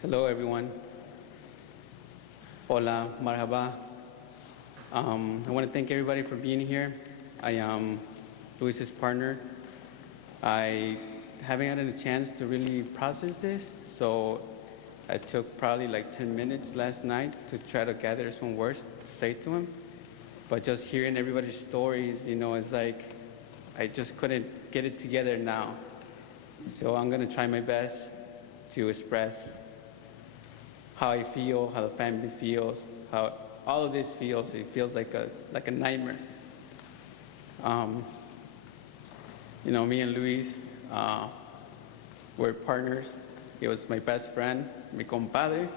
Hello, everyone. Hola, marhaba. I want to thank everybody for being here. I am Luis's partner. I haven't had a chance to really process this, so I took probably like 10 minutes last night to try to gather some words to say to him. But just hearing everybody's stories, it's like I just couldn't get it together now. So I'm going to try my best to express how I feel, how the family feels, how all of this feels. It feels like a nightmare. Me and Luis, we're partners. He was my best friend, mi compadre.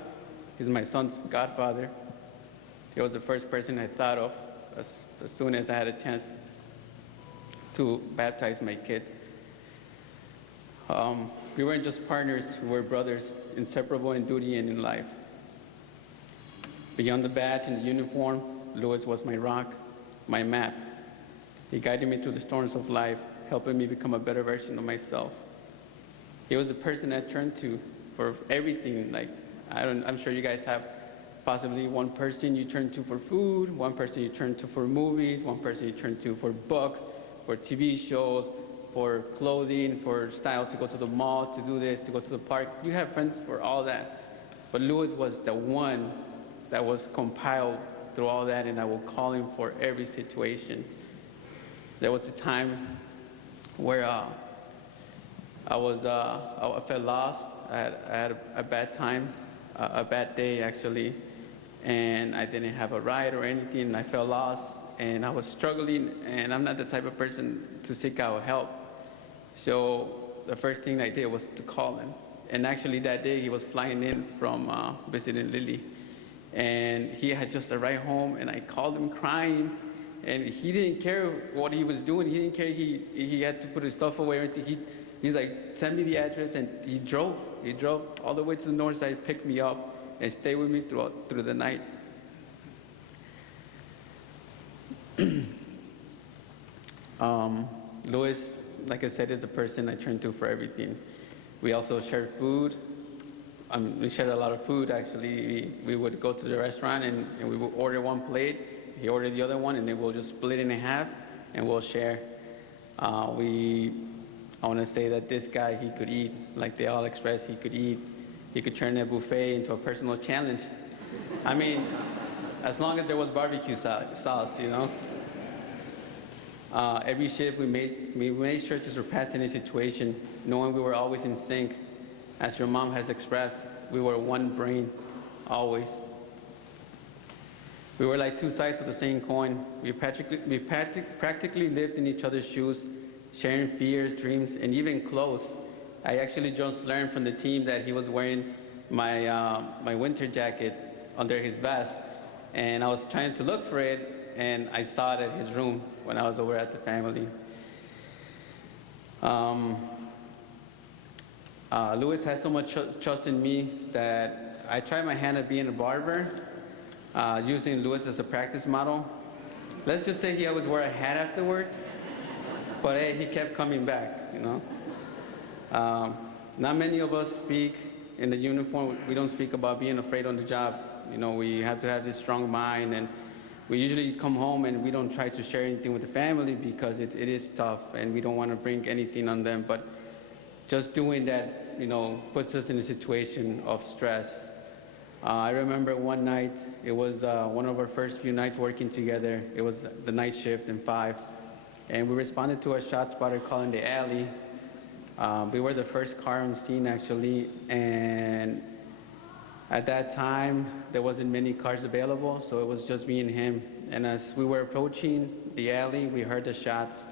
He's my son's godfather. He was the first person I thought of as soon as I had a chance to baptize my kids. We weren't just partners, we were brothers, inseparable in duty and in life. Beyond the badge and the uniform, Luis was my rock, my map. He guided me through the storms of life, helping me become a better version of myself. He was the person I turned to for everything. I'm sure you guys have possibly one person you turn to for food, one person you turn to for movies, one person you turn to for books, for TV shows, for clothing, for style, to go to the mall, to do this, to go to the park. You have friends for all that. But Luis was the one that was compiled through all that, and I will call him for every situation. There was a time where I felt lost. I had a bad time, a bad day actually, and I didn't have a ride or anything, and I felt lost, and I was struggling, and I'm not the type of person to seek out help. So the first thing I did was to call him. And actually that day he was flying in from visiting Lily. And he had just arrived home, and I called him crying. And he didn't care what he was doing. He didn't care he had to put his stuff away or anything. He's like, send me the address, and he drove. He drove all the way to the north side, picked me up, and stayed with me through the night. Luis, like I said, is the person I turn to for everything. We also shared food. We shared a lot of food, actually. We would go to the restaurant, and we would order one plate. He ordered the other one, and then we'll just split it in half, and we'll share. I want to say that this guy, he could eat. Like they all expressed, he could eat. He could turn a buffet into a personal challenge. I mean, as long as there was barbecue sauce, Every shift we made sure to surpass any situation, knowing we were always in sync. As your mom has expressed, we were one brain, always. We were like two sides of the same coin. We practically lived in each other's shoes, sharing fears, dreams, and even clothes. I actually just learned from the team that he was wearing my winter jacket under his vest, and I was trying to look for it, and I saw it at his room when I was over at the family. Luis had so much trust in me that I tried my hand at being a barber, using Luis as a practice model. Let's just say he always wore a hat afterwards, but hey, he kept coming back, Not many of us speak in the uniform. We don't speak about being afraid on the job. We have to have this strong mind, and we usually come home and we don't try to share anything with the family because it is tough, and we don't want to bring anything on them. But just doing that, puts us in a situation of stress. I remember one night, it was one of our first few nights working together. It was the night shift in 5, and we responded to a shot spotter call in the alley. We were the first car on scene, actually, and at that time, there wasn't many cars available, so it was just me and him. And as we were approaching the alley, we heard the shots.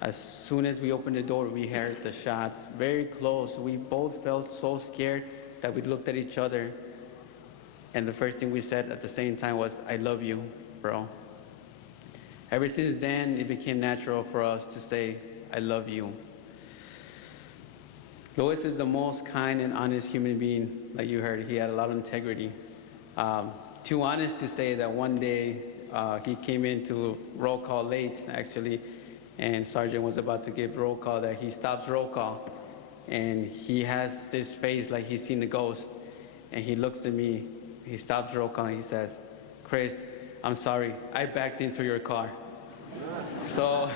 As soon as we opened the door, we heard the shots very close. We both felt so scared that we looked at each other. And the first thing we said at the same time was, I love you, bro. Ever since then, it became natural for us to say, I love you. Luis is the most kind and honest human being. Like you heard, he had a lot of integrity. Too honest to say that one day he came into roll call late, actually, and Sergeant was about to give roll call, that he stops roll call, and he has this face like he's seen a ghost. and he looks at me, he stops real calm, he says, "Chris, I'm sorry, I backed into your car." So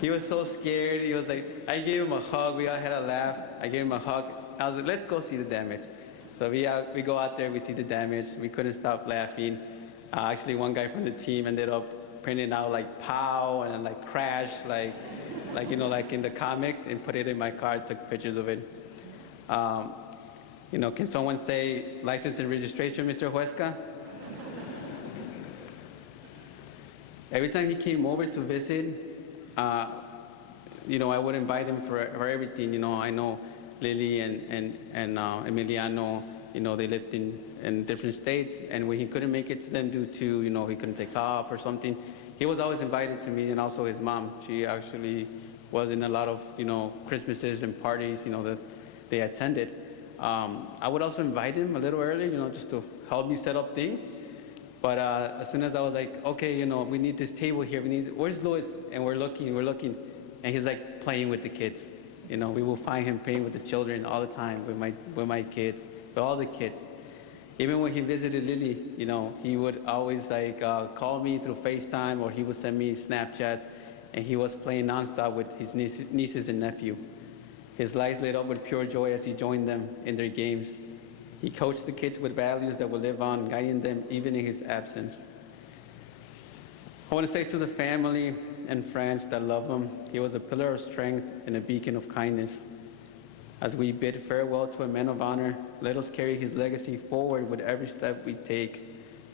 he was so scared. He was like, I gave him a hug. We all had a laugh. I gave him a hug. I was like, let's go see the damage. So we go out there, we see the damage. We couldn't stop laughing. Actually, one guy from the team ended up printing out like "pow" and like "crash," like like in the comics, and put it in my car. Took pictures of it. Can someone say license and registration, Mr. Huesca? Every time he came over to visit, I would invite him for everything. I know Lily and Emiliano, they lived in different states, and when he couldn't make it to them due to, he couldn't take off or something, he was always invited to me, and also his mom. She actually was in a lot of, Christmases and parties, that they attended. I would also invite him a little early, just to help me set up things. But as soon as I was like, okay, we need this table here. Where's Louis? And we're looking. And he's like playing with the kids. We will find him playing with the children all the time, with my kids, with all the kids. Even when he visited Lily, he would always like call me through FaceTime, or he would send me Snapchats, and he was playing nonstop with his nieces and nephew. His lights lit up with pure joy as he joined them in their games. He coached the kids with values that will live on, guiding them even in his absence. I want to say to the family and friends that love him, he was a pillar of strength and a beacon of kindness. As we bid farewell to a man of honor, let us carry his legacy forward with every step we take.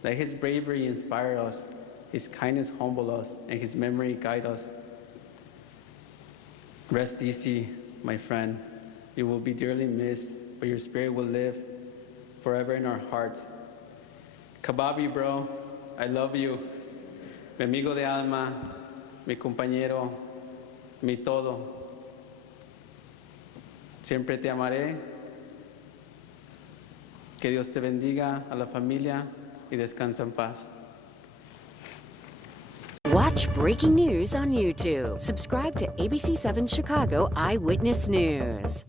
Let his bravery inspire us, his kindness humble us, and his memory guide us. Rest easy, my friend. You will be dearly missed, but your spirit will live forever in our hearts. Kababi, bro, I love you. Mi amigo de alma, mi compañero, mi todo. Siempre te amaré. Que Dios te bendiga, a la familia, y descansa en paz. Watch breaking news on YouTube. Subscribe to ABC7 Chicago Eyewitness News.